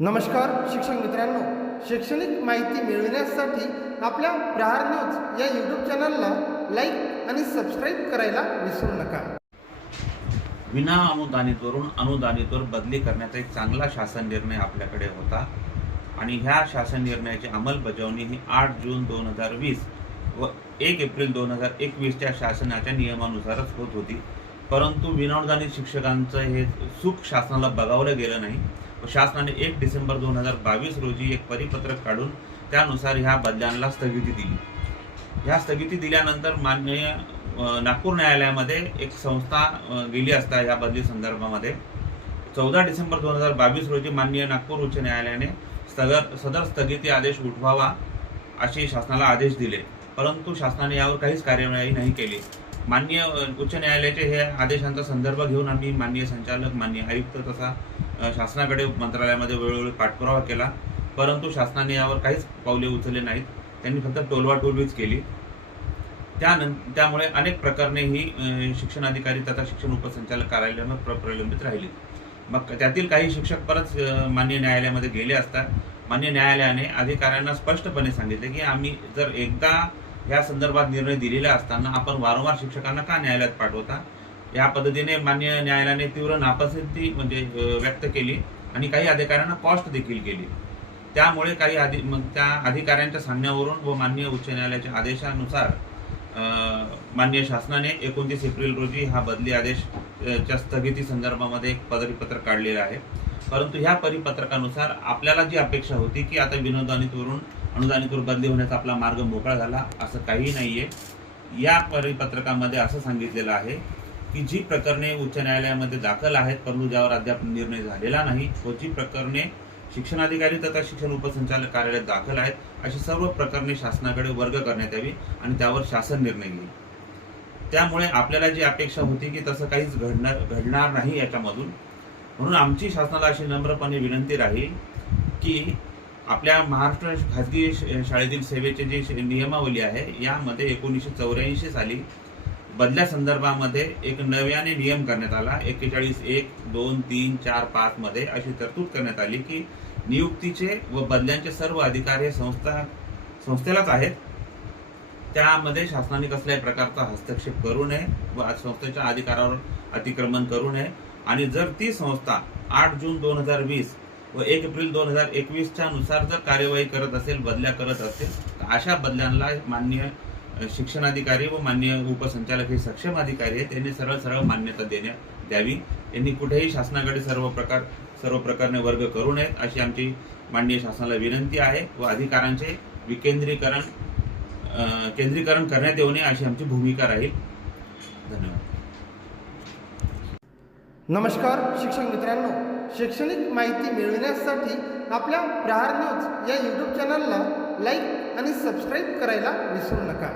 नमस्कार शिक्षक मित्रांनो. शैक्षणिक माहिती मिळविण्यासाठी आपल्या प्रहार न्यूज या यूट्यूब चॅनलला लाईक आणि सबस्क्राईब करायला विसरू नका. विना अनुदानितवरून अनुदानितवर बदली करण्याचा एक चांगला शासन निर्णय आपल्याकडे होता. आणि ह्या शासन निर्णयाची अंमलबजावणी ही आठ जून दोन हजार वीस व एक एप्रिल दोन हजार एकवीसच्या शासनाच्या नियमानुसारच होत होती. परंतु विनाअनुदानित शिक्षकांचं हे सुख शासनाला बघावलं गेलं नाही. शासनाने एक डिसेंबर दोन हजार बावीस रोजी एक परिपत्रक काढून त्यानुसार ह्या बदल्यांना स्थगिती दिली. ह्या स्थगिती दिल्यानंतर माननीय नागपूर न्यायालयामध्ये एक संस्था गेली असता ह्या बदली संदर्भामध्ये. चौदा डिसेंबर दोन हजार बावीस रोजी माननीय नागपूर उच्च न्यायालयाने स्थगर सदर स्थगिती आदेश उठवावा असे शासनाला आदेश दिले. परंतु शासनाने यावर काहीच कार्यवाही नाही केली. माननीय उच्च न्यायालयाचे हे आदेशांचा संदर्भ घेऊन आम्ही माननीय संचालक माननीय आयुक्त तसा शासनाकडे मंत्रालयामध्ये वेळोवेळी पाठपुरावा केला. परंतु शासनाने यावर काहीच पावले उचलले नाहीत. त्यांनी फक्त टोलवाटोलवीच केली. त्यानंतर त्यामुळे अनेक प्रकरणे ही शिक्षण अधिकारी तथा शिक्षण उपसंचालक कार्यालयानं प्र प्रलंबित राहिली. मग त्यातील काही शिक्षक परत मान्य न्यायालयामध्ये गेले असता मान्य न्यायालयाने अधिकाऱ्यांना स्पष्टपणे सांगितले की आम्ही जर एकदा या संदर्भात निर्णय दिलेला असताना आपण वारंवार शिक्षकांना का न्यायालयात पाठवता? या पद्धतीने मान्य न्यायालयाने तीव्र नापसंती म्हणजे व्यक्त केली आणि काही अधिकाऱ्यांना कॉस्ट देखील केली. त्यामुळे काही अधि मग त्या अधिकाऱ्यांच्या सांगण्यावरून व मान्य उच्च न्यायालयाच्या आदेशानुसार मान्य माननीय शासनाने एकोणतीस एप्रिल रोजी हा बदली आदेश च्या स्थगिती संदर्भामध्ये एक परिपत्रक काढलेलं आहे. परंतु ह्या परिपत्रकानुसार आपल्याला जी अपेक्षा होती की आता विनोदानितवरून अनुदानितवर बदली होण्याचा आपला मार्ग मोकळा झाला असं काही आहे या परिपत्रकामध्ये असं सांगितलेलं आहे की जी प्रकरणे उच्च न्यायालयामध्ये दाखल आहेत परंतु ज्यावर अद्याप निर्णय झालेला नाही व जी प्रकरणे शिक्षणाधिकारी तथा शिक्षण उपसंचालक कार्यालयात दाखल आहेत अशी सर्व प्रकरणे शासनाकडे वर्ग करण्यात यावी आणि त्यावर शासन निर्णय घेईल. त्यामुळे आपल्याला जी अपेक्षा होती की तसं काहीच घडणार घडणार नाही याच्यामधून म्हणून आमची शासनाला अशी नम्रपणे विनंती राहील की आपल्या महाराष्ट्र खाजगी शाळेतील सेवेचे जे नियमावली आहे यामध्ये एकोणीसशे चौऱ्याऐंशी साली बदल्या संदर्भामध्ये एक नव्याने नियम करण्यात आला. एक्केचाळीस एक दोन तीन चार पाच मध्ये अशी तरतूद करण्यात आली की नियुक्तीचे व बदल्यांचे सर्व अधिकार हे संस्था संस्थेलाच आहेत. त्यामध्ये शासनाने कसल्याही प्रकारचा हस्तक्षेप करू नये व संस्थेच्या अधिकारावर अतिक्रमण करू नये. आणि जर ती संस्था आठ जून दोन हजार वीस व एक एप्रिल दोन हजार एकवीसच्या नुसार जर कार्यवाही करत असेल बदल्या करत असेल तर अशा बदल्यांना मान्य शिक्षणाधिकारी व मान्य उपसंचालक हे सक्षम अधिकारी आहेत. त्यांनी सरळ सरळ मान्यता देण्या द्यावी. यांनी कुठेही शासनाकडे सर्व प्रकार सर्व प्रकारने वर्ग करू नयेत अशी आमची माननीय शासनाला विनंती आहे व अधिकारांचे विकेंद्रीकरण केंद्रीकरण करण्यात येऊ नये अशी आमची भूमिका राहील. धन्यवाद. नमस्कार शिक्षक मित्रांनो. शैक्षणिक माहिती मिळविण्यासाठी आपल्या प्रहार न्यूज या यूट्यूब चॅनलला लाईक आणि सबस्क्राईब करायला विसरू नका.